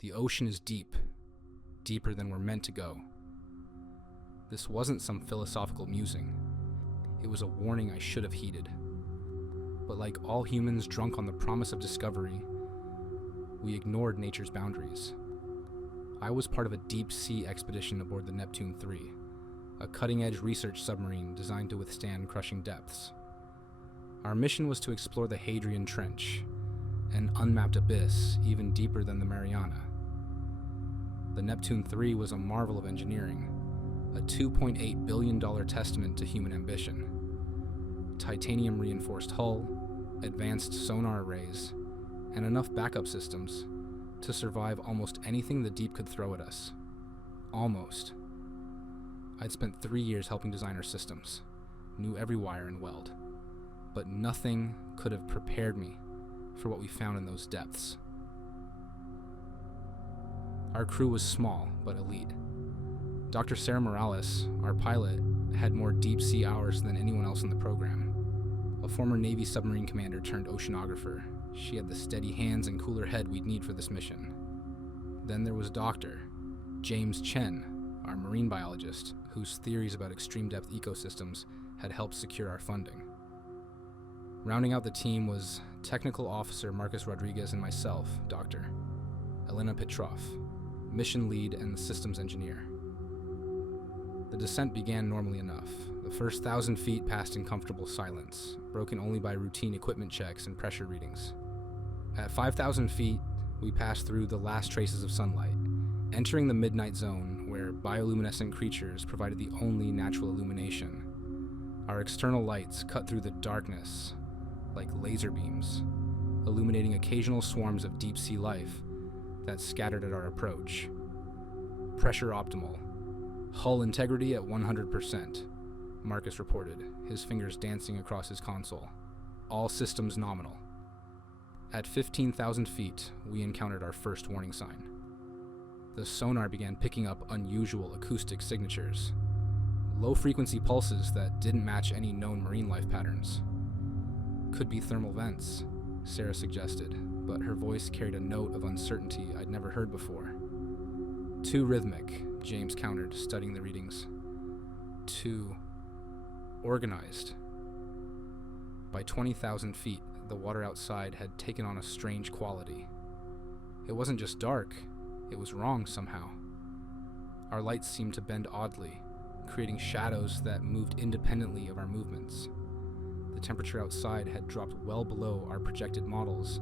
The ocean is deep, deeper than we're meant to go. This wasn't some philosophical musing. It was a warning I should have heeded. But like all humans drunk on the promise of discovery, we ignored nature's boundaries. I was part of a deep-sea expedition aboard the Neptune 3, a cutting-edge research submarine designed to withstand crushing depths. Our mission was to explore the Hadrian Trench, an unmapped abyss even deeper than the Mariana. The Neptune 3 was a marvel of engineering, a $2.8 billion testament to human ambition. Titanium-reinforced hull, advanced sonar arrays, and enough backup systems to survive almost anything the deep could throw at us. Almost. I'd spent 3 years helping design our systems, knew every wire and weld, but nothing could have prepared me for what we found in those depths. Our crew was small, but elite. Dr. Sarah Morales, our pilot, had more deep-sea hours than anyone else in the program. A former Navy submarine commander turned oceanographer. She had the steady hands and cooler head we'd need for this mission. Then there was Dr. James Chen, our marine biologist, whose theories about extreme depth ecosystems had helped secure our funding. Rounding out the team was Technical Officer Marcus Rodriguez and myself, Dr. Elena Petrov, mission lead and systems engineer. The descent began normally enough. The first 1,000 feet passed in comfortable silence, broken only by routine equipment checks and pressure readings. At 5,000 feet, we passed through the last traces of sunlight, entering the midnight zone where bioluminescent creatures provided the only natural illumination. Our external lights cut through the darkness like laser beams, illuminating occasional swarms of deep-sea life that scattered at our approach. Pressure optimal. Hull integrity at 100%, Marcus reported, his fingers dancing across his console. All systems nominal. At 15,000 feet, we encountered our first warning sign. The sonar began picking up unusual acoustic signatures, low-frequency pulses that didn't match any known marine life patterns. Could be thermal vents, Sarah suggested, but her voice carried a note of uncertainty I'd never heard before. Too rhythmic, James countered, studying the readings. Too organized. By 20,000 feet, the water outside had taken on a strange quality. It wasn't just dark, it was wrong somehow. Our lights seemed to bend oddly, creating shadows that moved independently of our movements. The temperature outside had dropped well below our projected models,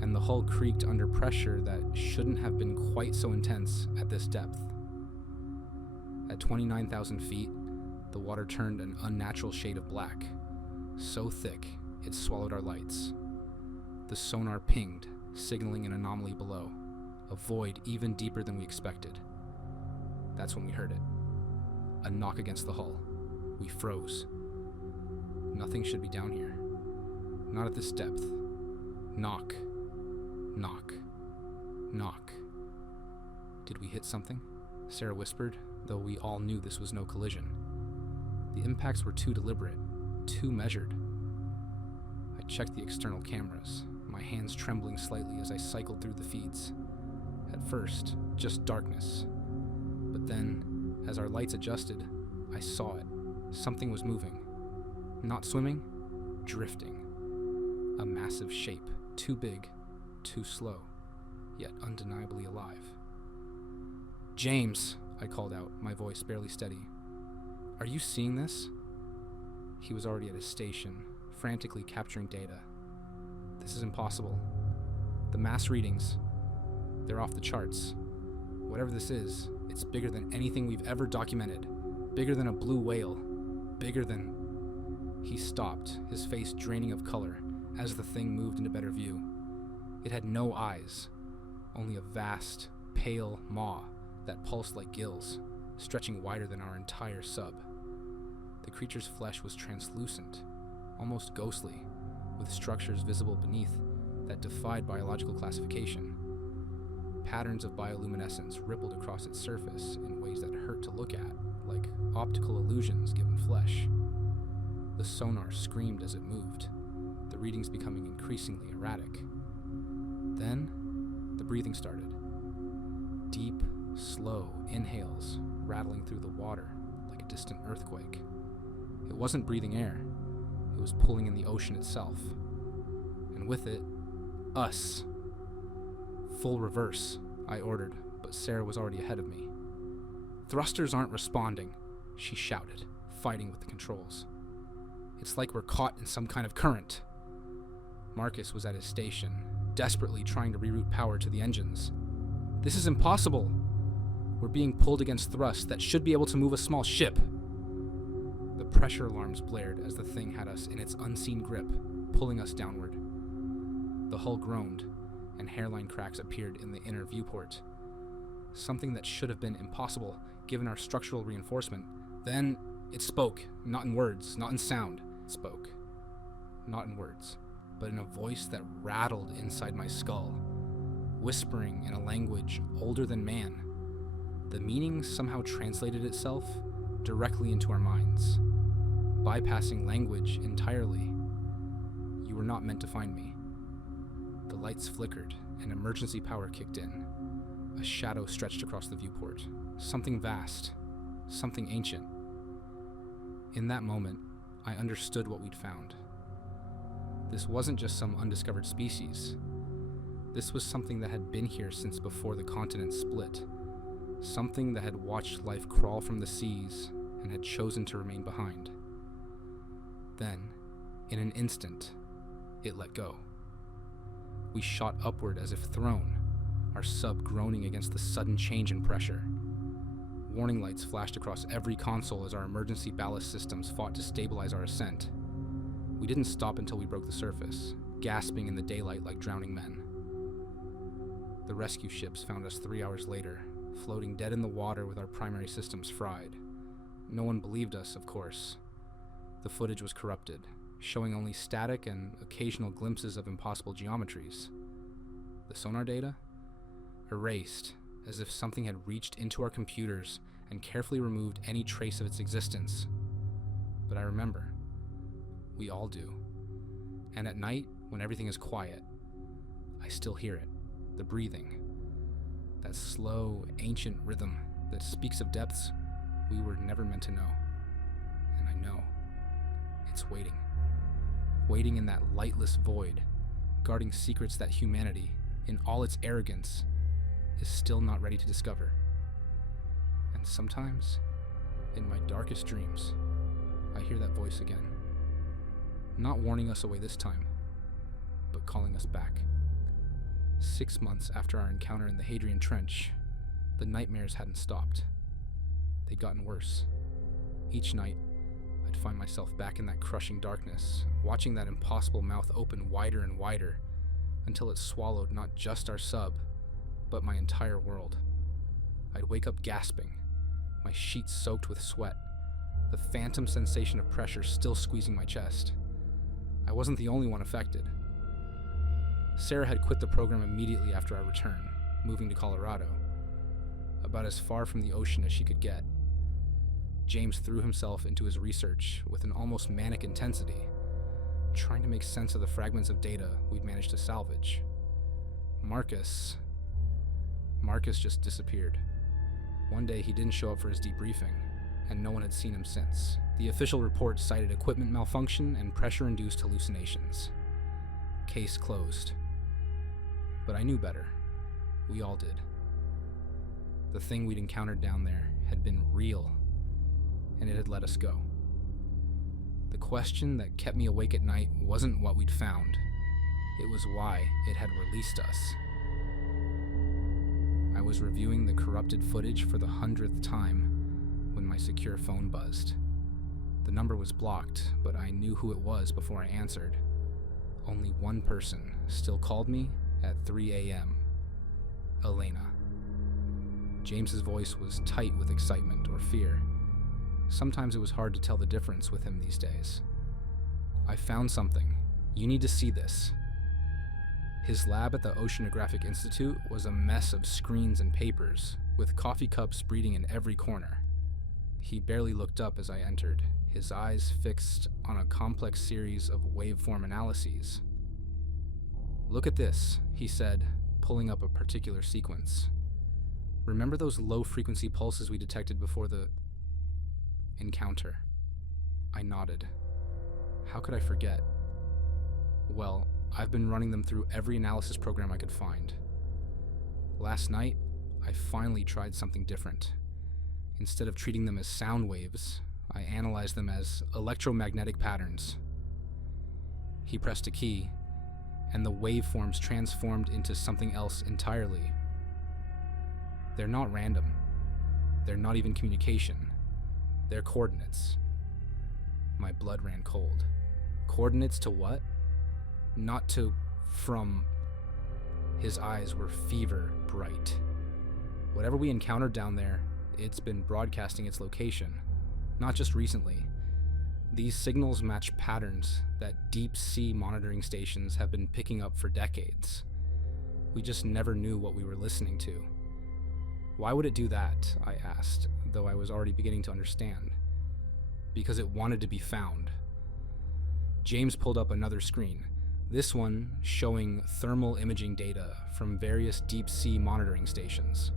and the hull creaked under pressure that shouldn't have been quite so intense at this depth. At 29,000 feet, the water turned an unnatural shade of black, so thick it swallowed our lights. The sonar pinged, signaling an anomaly below, a void even deeper than we expected. That's when we heard it. A knock against the hull. We froze. Nothing should be down here. Not at this depth. Knock. Knock. Knock. Did we hit something? Sarah whispered, though we all knew this was no collision. The impacts were too deliberate, too measured. I checked the external cameras, my hands trembling slightly as I cycled through the feeds. At first, just darkness. But then, as our lights adjusted, I saw it. Something was moving. Not swimming, drifting. A massive shape, too big, too slow, yet undeniably alive. "James," I called out, my voice barely steady. "Are you seeing this?" He was already at his station, frantically capturing data. "This is impossible. The mass readings, they're off the charts. Whatever this is, it's bigger than anything we've ever documented. Bigger than a blue whale. Bigger than..." He stopped, his face draining of color, as the thing moved into better view. It had no eyes, only a vast, pale maw that pulsed like gills, stretching wider than our entire sub. The creature's flesh was translucent, almost ghostly, with structures visible beneath that defied biological classification. Patterns of bioluminescence rippled across its surface in ways that hurt to look at, like optical illusions given flesh. The sonar screamed as it moved, the readings becoming increasingly erratic. Then, the breathing started, deep, slow inhales rattling through the water like a distant earthquake. It wasn't breathing air, it was pulling in the ocean itself. And with it, us. Full reverse, I ordered, but Sarah was already ahead of me. Thrusters aren't responding, she shouted, fighting with the controls. It's like we're caught in some kind of current. Marcus was at his station, desperately trying to reroute power to the engines. This is impossible. We're being pulled against thrust that should be able to move a small ship. The pressure alarms blared as the thing had us in its unseen grip, pulling us downward. The hull groaned, and hairline cracks appeared in the inner viewport. Something that should have been impossible, given our structural reinforcement. Then it spoke, not in words, not in sound. It spoke, not in words, but in a voice that rattled inside my skull, whispering in a language older than man. The meaning somehow translated itself directly into our minds, bypassing language entirely. You were not meant to find me. The lights flickered, and emergency power kicked in. A shadow stretched across the viewport. Something vast, something ancient. In that moment, I understood what we'd found. This wasn't just some undiscovered species. This was something that had been here since before the continents split. Something that had watched life crawl from the seas and had chosen to remain behind. Then, in an instant, it let go. We shot upward as if thrown, our sub groaning against the sudden change in pressure. Warning lights flashed across every console as our emergency ballast systems fought to stabilize our ascent. We didn't stop until we broke the surface, gasping in the daylight like drowning men. The rescue ships found us 3 hours later, floating dead in the water with our primary systems fried. No one believed us, of course. The footage was corrupted, showing only static and occasional glimpses of impossible geometries. The sonar data? Erased, as if something had reached into our computers and carefully removed any trace of its existence. But I remember. We all do. And at night, when everything is quiet, I still hear it, the breathing. That slow, ancient rhythm that speaks of depths we were never meant to know. And I know. It's waiting. Waiting in that lightless void, guarding secrets that humanity, in all its arrogance, is still not ready to discover. And sometimes, in my darkest dreams, I hear that voice again. Not warning us away this time, but calling us back. 6 months after our encounter in the Hadrian Trench, the nightmares hadn't stopped. They'd gotten worse. Each night, I'd find myself back in that crushing darkness, watching that impossible mouth open wider and wider, until it swallowed not just our sub, but my entire world. I'd wake up gasping, my sheets soaked with sweat, the phantom sensation of pressure still squeezing my chest. I wasn't the only one affected. Sarah had quit the program immediately after our return, moving to Colorado, about as far from the ocean as she could get. James threw himself into his research with an almost manic intensity, trying to make sense of the fragments of data we'd managed to salvage. Marcus just disappeared. One day he didn't show up for his debriefing, and no one had seen him since. The official report cited equipment malfunction and pressure-induced hallucinations. Case closed. But I knew better. We all did. The thing we'd encountered down there had been real, and it had let us go. The question that kept me awake at night wasn't what we'd found. It was why it had released us. I was reviewing the corrupted footage for the 100th time when my secure phone buzzed. The number was blocked, but I knew who it was before I answered. Only one person still called me at 3 a.m. Elena. James's voice was tight with excitement or fear. Sometimes it was hard to tell the difference with him these days. I found something. You need to see this. His lab at the Oceanographic Institute was a mess of screens and papers, with coffee cups breeding in every corner. He barely looked up as I entered, his eyes fixed on a complex series of waveform analyses. "Look at this," he said, pulling up a particular sequence. Remember those low-frequency pulses we detected before the encounter? I nodded. How could I forget? Well, I've been running them through every analysis program I could find. Last night, I finally tried something different. Instead of treating them as sound waves, I analyzed them as electromagnetic patterns. He pressed a key, and the waveforms transformed into something else entirely. They're not random. They're not even communication. They're coordinates. My blood ran cold. Coordinates to what? Not to from. His eyes were fever bright. Whatever we encountered down there, it's been broadcasting its location. Not just recently. These signals match patterns that deep-sea monitoring stations have been picking up for decades. We just never knew what we were listening to. Why would it do that? I asked, though I was already beginning to understand. Because it wanted to be found. James pulled up another screen, this one showing thermal imaging data from various deep-sea monitoring stations.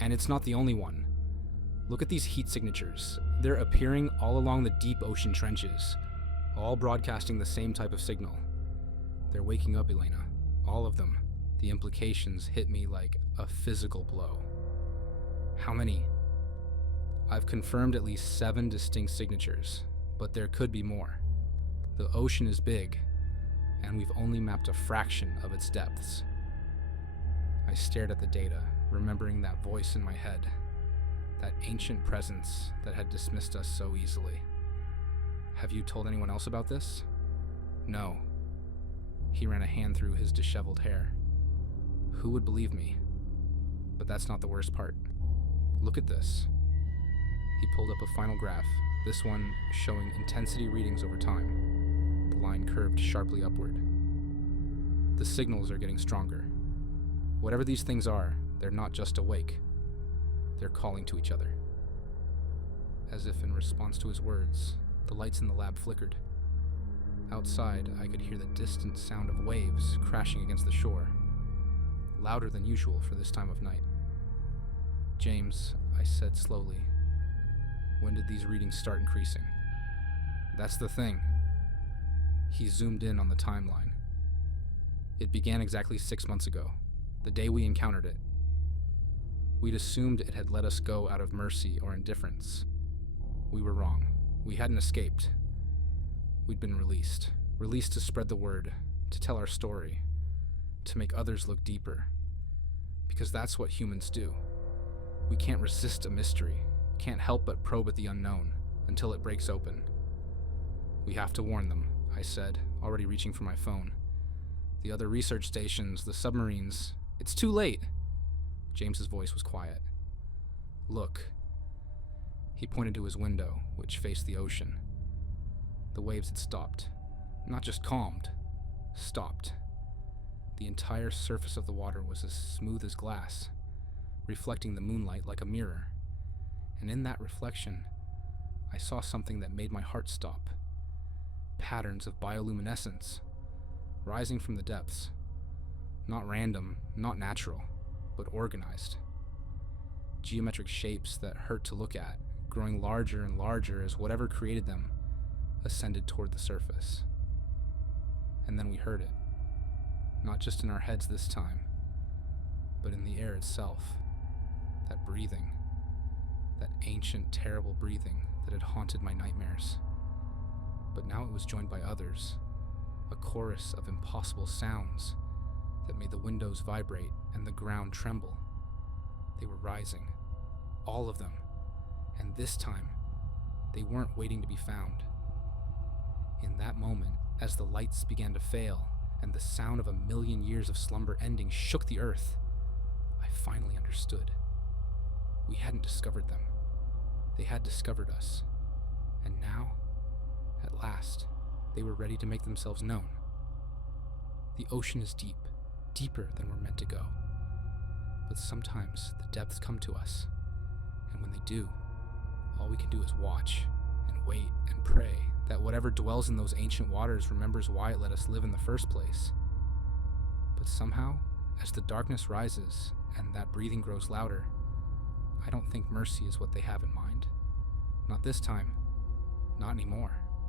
And it's not the only one. Look at these heat signatures. They're appearing all along the deep ocean trenches, all broadcasting the same type of signal. They're waking up, Elena. All of them. The implications hit me like a physical blow. How many? I've confirmed at least 7 distinct signatures, but there could be more. The ocean is big, and we've only mapped a fraction of its depths. I stared at the data, remembering that voice in my head. That ancient presence that had dismissed us so easily. Have you told anyone else about this? No. He ran a hand through his disheveled hair. Who would believe me? But that's not the worst part. Look at this. He pulled up a final graph, this one showing intensity readings over time. The line curved sharply upward. The signals are getting stronger. Whatever these things are, they're not just awake. They're calling to each other. As if in response to his words, the lights in the lab flickered. Outside, I could hear the distant sound of waves crashing against the shore, louder than usual for this time of night. James, I said slowly, when did these readings start increasing? That's the thing. He zoomed in on the timeline. It began exactly 6 months ago, the day we encountered it. We'd assumed it had let us go out of mercy or indifference. We were wrong. We hadn't escaped. We'd been released. Released to spread the word, to tell our story, to make others look deeper. Because that's what humans do. We can't resist a mystery, can't help but probe at the unknown, until it breaks open. We have to warn them, I said, already reaching for my phone. The other research stations, the submarines. It's too late. James's voice was quiet. Look. He pointed to his window, which faced the ocean. The waves had stopped. Not just calmed. Stopped. The entire surface of the water was as smooth as glass, reflecting the moonlight like a mirror. And in that reflection, I saw something that made my heart stop. Patterns of bioluminescence, rising from the depths. Not random, not natural, but organized. Geometric shapes that hurt to look at, growing larger and larger as whatever created them ascended toward the surface. And then we heard it. Not just in our heads this time, but in the air itself. That breathing. That ancient, terrible breathing that had haunted my nightmares. But now it was joined by others. A chorus of impossible sounds that made the windows vibrate and the ground tremble. They were rising. All of them. And this time, they weren't waiting to be found. In that moment, as the lights began to fail and the sound of 1,000,000 years of slumber ending shook the earth, I finally understood. We hadn't discovered them. They had discovered us. And now, at last, they were ready to make themselves known. The ocean is deep, deeper than we're meant to go. But sometimes the depths come to us, and when they do, all we can do is watch and wait and pray that whatever dwells in those ancient waters remembers why it let us live in the first place. But somehow, as the darkness rises and that breathing grows louder, I don't think mercy is what they have in mind. Not this time. Not anymore.